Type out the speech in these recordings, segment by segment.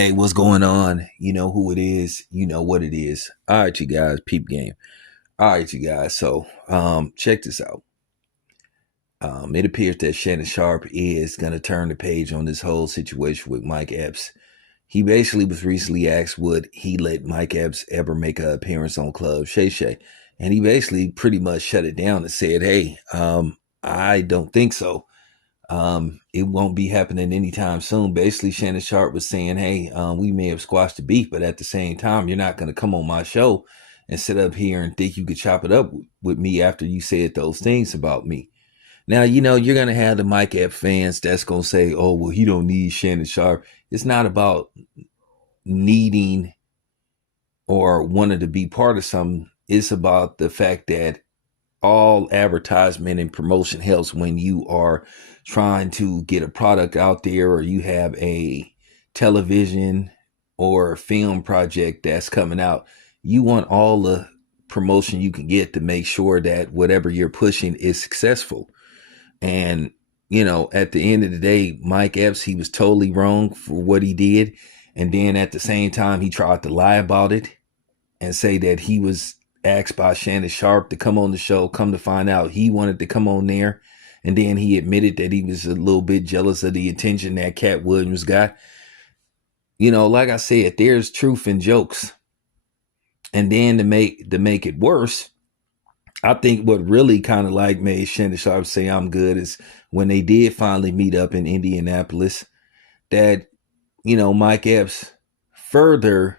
Hey, what's going on? You know who it is. You know what it is. All right, you guys, peep game. All right, you guys. So, check this out. It appears that Shannon Sharpe is going to turn the page on this whole situation with Mike Epps. He basically was recently asked would he let Mike Epps ever make an appearance on Club Shay Shay. And he basically pretty much shut it down and said, hey, I don't think so. It won't be happening anytime soon. Basically, Shannon Sharpe was saying, hey, we may have squashed the beef, but at the same time, you're not going to come on my show and sit up here and think you could chop it up with me after you said those things about me. Now, you're going to have the Mike Epps fans that's going to say, oh, well, he don't need Shannon Sharpe. It's not about needing or wanting to be part of something. It's about the fact that all advertisement and promotion helps when you are trying to get a product out there or you have a television or film project that's coming out. You want all the promotion you can get to make sure that whatever you're pushing is successful. And, at the end of the day, Mike Epps, he was totally wrong for what he did. And then at the same time, he tried to lie about it and say that he was asked by Shannon Sharpe to come on the show. Come to find out, he wanted to come on there. And then he admitted that he was a little bit jealous of the attention that Cat Williams got. Like I said, there's truth in jokes. And then to make it worse, I think what really kind of like made Shannon Sharpe say I'm good is when they did finally meet up in Indianapolis, that, Mike Epps further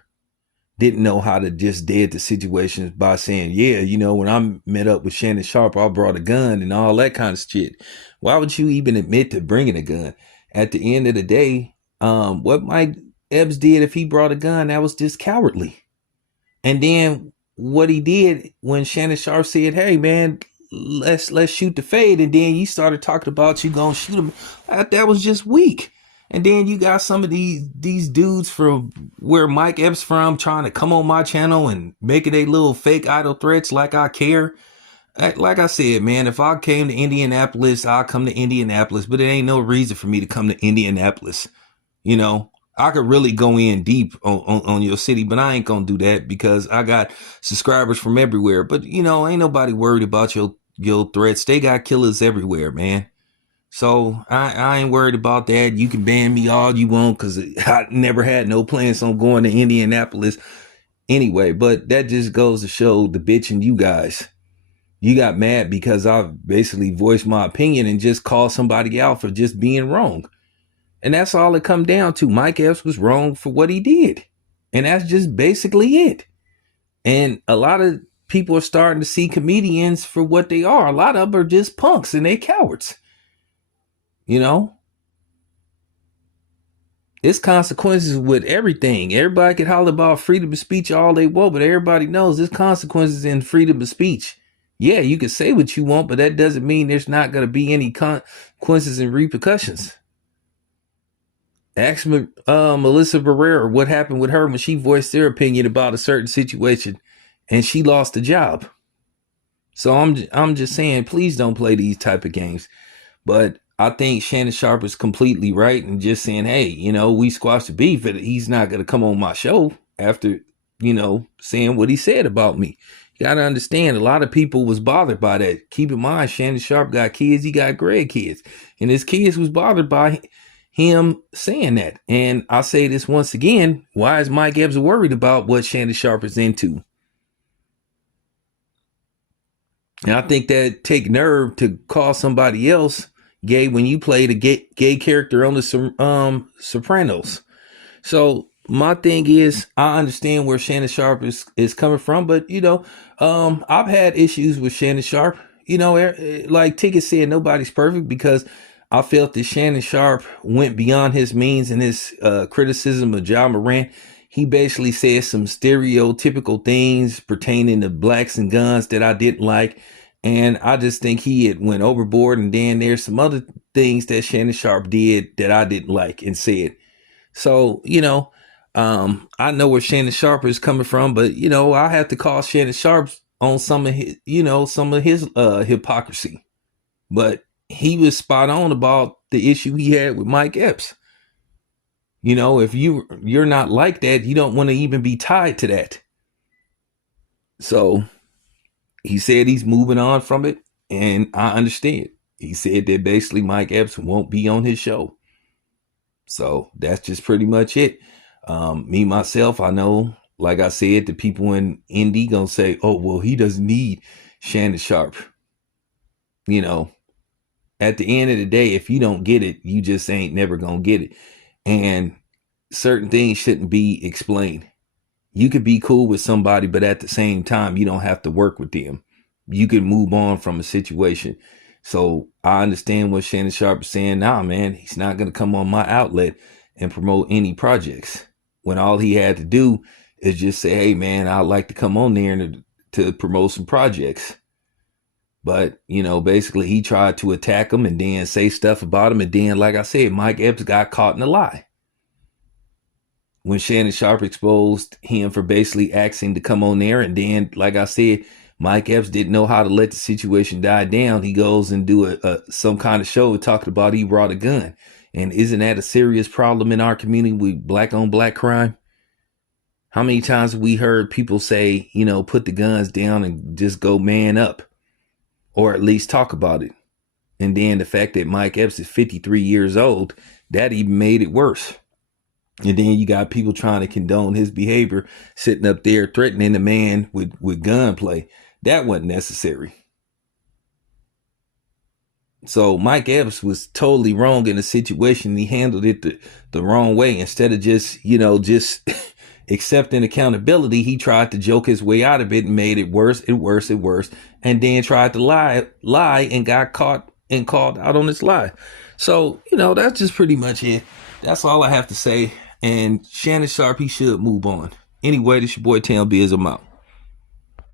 didn't know how to just dead the situation by saying, yeah, when I met up with Shannon Sharpe, I brought a gun and all that kind of shit. Why would you even admit to bringing a gun? At the end of the day, what Mike Epps did, if he brought a gun, that was just cowardly. And then what he did when Shannon Sharpe said, hey, man, let's shoot the fade. And then you started talking about you going to shoot him. That was just weak. And then you got some of these dudes from where Mike Epps from trying to come on my channel and making a little fake idle threats like I care. Like I said, man, if I came to Indianapolis, I'll come to Indianapolis, but it ain't no reason for me to come to Indianapolis. I could really go in deep on your city, but I ain't going to do that because I got subscribers from everywhere. But, ain't nobody worried about your threats. They got killers everywhere, man. So I ain't worried about that. You can ban me all you want because I never had no plans on going to Indianapolis anyway. But that just goes to show the bitch in you guys. You got mad because I basically voiced my opinion and just called somebody out for just being wrong. And that's all it come down to. Mike Epps was wrong for what he did. And that's just basically it. And a lot of people are starting to see comedians for what they are. A lot of them are just punks and they cowards. It's consequences with everything. Everybody can holler about freedom of speech all they want, but everybody knows there's consequences in freedom of speech. Yeah, you can say what you want, but that doesn't mean there's not going to be any consequences and repercussions. Ask Melissa Barrera what happened with her when she voiced their opinion about a certain situation and she lost the job. So I'm just saying, please don't play these type of games. But I think Shannon Sharpe is completely right and just saying, hey, we squashed the beef, but he's not going to come on my show after, saying what he said about me. You got to understand, a lot of people was bothered by that. Keep in mind, Shannon Sharpe got kids. He got grandkids. And his kids was bothered by him saying that. And I say this once again, why is Mike Epps worried about what Shannon Sharpe is into? And I think that take nerve to call somebody else gay when you played a gay character on the Sopranos. So my thing is, I understand where Shannon Sharpe is coming from, but I've had issues with Shannon Sharpe. Like Ticket said, nobody's perfect because I felt that Shannon Sharpe went beyond his means in his criticism of John Moran. He basically said some stereotypical things pertaining to blacks and guns that I didn't like. And I just think he had went overboard. And then there's some other things that Shannon Sharpe did that I didn't like and said. So, I know where Shannon Sharpe is coming from, but, I have to call Shannon Sharpe on some of his, hypocrisy. But he was spot on about the issue he had with Mike Epps. If you're not like that, you don't want to even be tied to that. So he said he's moving on from it, and I understand. He said that basically Mike Epps won't be on his show. So that's just pretty much it. Me, myself, I know, like I said, the people in Indy gonna say, oh, well, he doesn't need Shannon Sharpe. At the end of the day, if you don't get it, you just ain't never gonna get it. And certain things shouldn't be explained. You could be cool with somebody, but at the same time, you don't have to work with them. You can move on from a situation. So I understand what Shannon Sharpe is saying. Nah, man, he's not going to come on my outlet and promote any projects. When all he had to do is just say, hey, man, I'd like to come on there to promote some projects. But, basically he tried to attack him and then say stuff about him. And then, like I said, Mike Epps got caught in a lie. When Shannon Sharpe exposed him for basically asking to come on there, and then, like I said, Mike Epps didn't know how to let the situation die down. He goes and do some kind of show talking about he brought a gun. And isn't that a serious problem in our community with black on black crime? How many times have we heard people say, put the guns down and just go man up, or at least talk about it? And then the fact that Mike Epps is 53 years old, that even made it worse. And then you got people trying to condone his behavior, sitting up there threatening the man with gunplay. That wasn't necessary. So Mike Epps was totally wrong in the situation. He handled it the wrong way. Instead of just accepting accountability, he tried to joke his way out of it and made it worse and worse and worse. And then tried to lie and got caught and called out on his lie. So, that's just pretty much it. That's all I have to say. And Shannon Sharpe, he should move on. Anyway, this your boy Tam Biz. I'm out.